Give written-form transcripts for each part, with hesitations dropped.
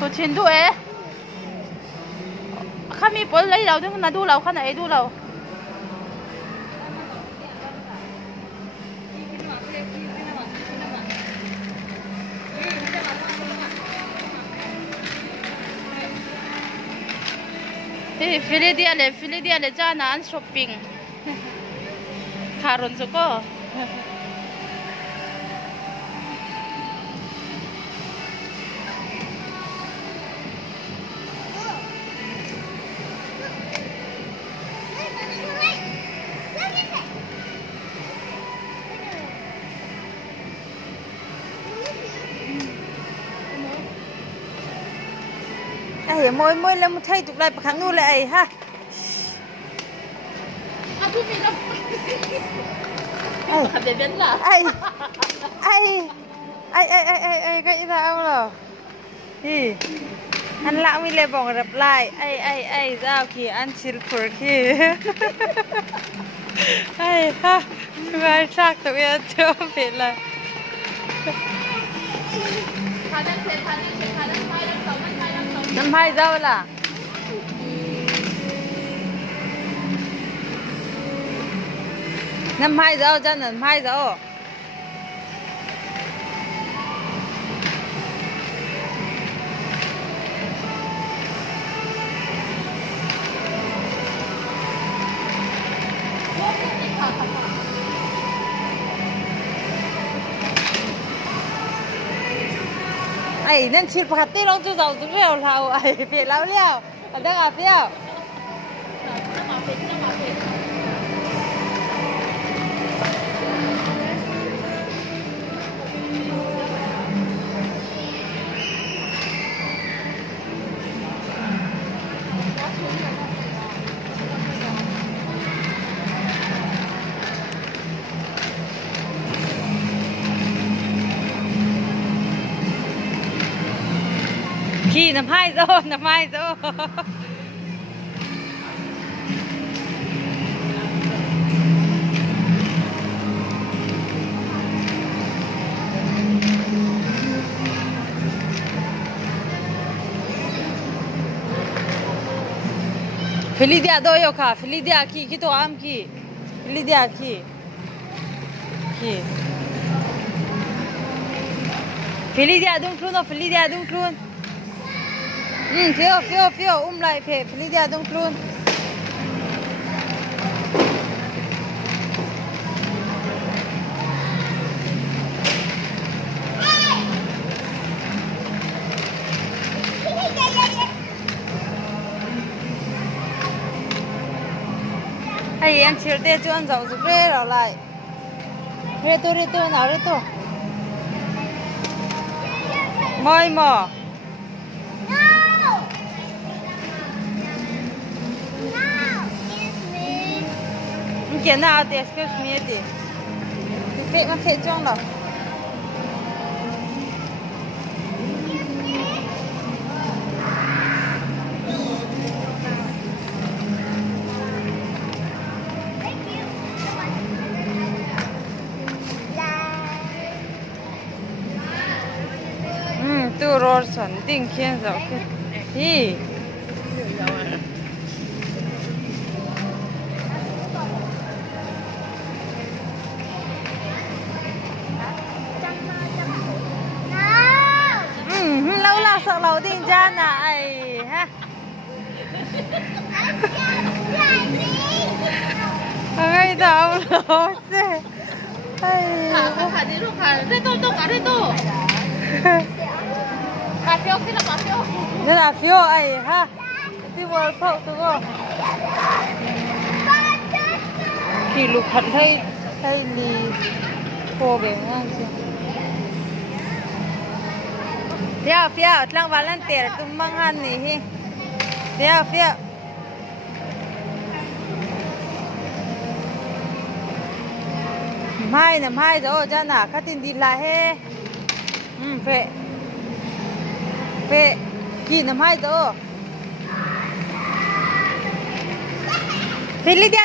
phụ chín đuổi khá mi bố lấy đâu nhưng mà đu lâu khá này đu lâu thì Philadelphia cha na ăn shopping karon suko ai môi môi là một thay chụp lại kháng nu lại ha ai cái sao rồi thì anh lão mi lê bỏng rập lại ai sao kì anh chịu phở kì ai ha người sắc tụi em chưa biết là năm hai dâu là năm hai dâu chân năm hai dâu ai nên chịu phạt tí long chưa giàu xuống lều nào ai bị lão leo ở đây à phiêu khi năm hai rồi Felidia doyo ka Felidia ki to am ki Felidia ki Felidia dung klun phiêu lại phê Felidia đông luôn ai anh chiều tê cho anh giàu giúp rê rồi lại rê tô nào rê tô môi mò cái nào thì excuse me đi phê mà phê trong rồi tu rồi sẵn định khen rồi hi lâu là sợ lâu định ra này ha ai đâu lâu thế thả đi luôn thả đây tôi cả đây tôi cà phê cái là cà phê đây là phiếu ấy ha đi vào phậu tôi không thì lục hận hay đi khô về ngang chưa phiếu lang vào lên tiền tụm mang ăn nè phiếu hai rồi cha nà các tin đi lại he phê kỳ năm hai rồi phê đi đi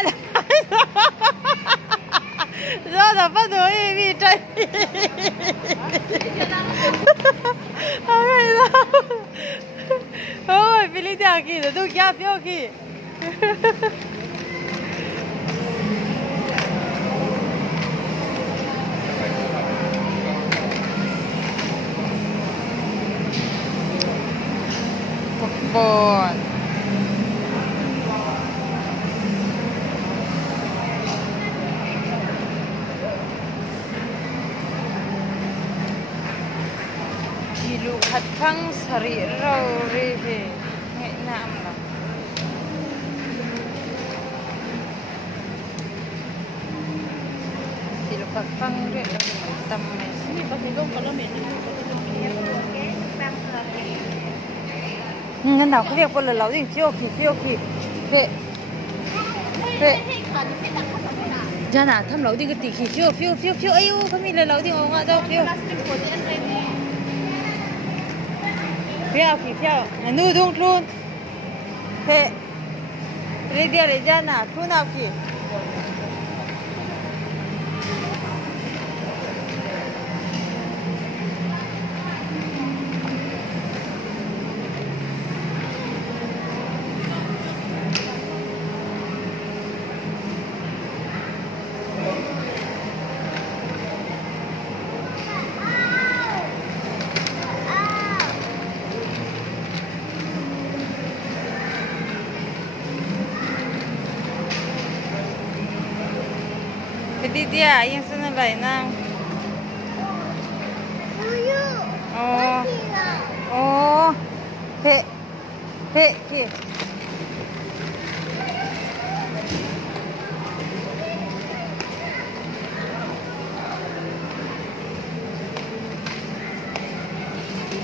rồi là bắt đầu bị chạy à kì rồi tôi kia phiêu kì bột lu hat phăng sari rau re he ngai nam la lu hat phăng re la tam mai Ini pakai dong kalau menu. ngân nào cái việc con là lâu thì phiêu kì thế ra nào thăm lâu thì cái tỷ phiêu ấy u khôngมีเลยlâu thì ngon quá đâu phiêu này nuôi đúng luôn thế đi đi để ra nào thu nào kì đi đi à, yên xin nó lại nè. Ồ, thế kì.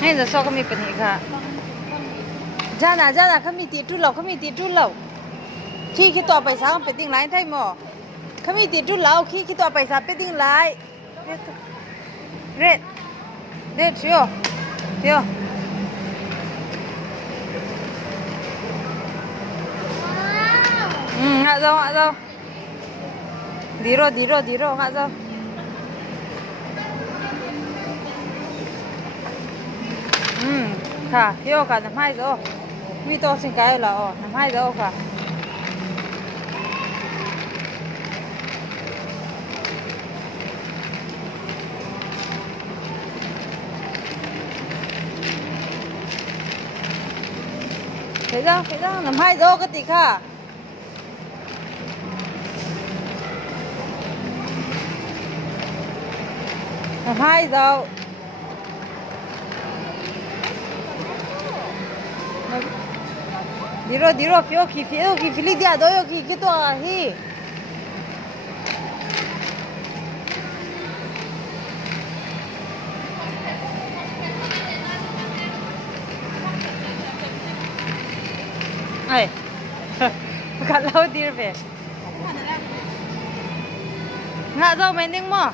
Hay là sao không bị bệnh gì cả? Ra nè, không bị tiệt trút lẩu. Khi tọa bài sáng phải tiếng lái thay mò. Không bị tiệt trút lẩu khi tọa bài sáng phải tiếng lái. Red, chưa? Hạ dâu. Đi rồi, hạ dâu. Cả, phiêu cả 2 giờ. Mi to xin cái là 2 giờ cả. Thấy ra 2 giờ cái tí cả. Làm 2 giờ. Đi rồi, phiêu kỳ lý đi à đôi kỳ cái tòa hi. Ai, cả lâu đi về. Ngã dâu mấy tiếng mà.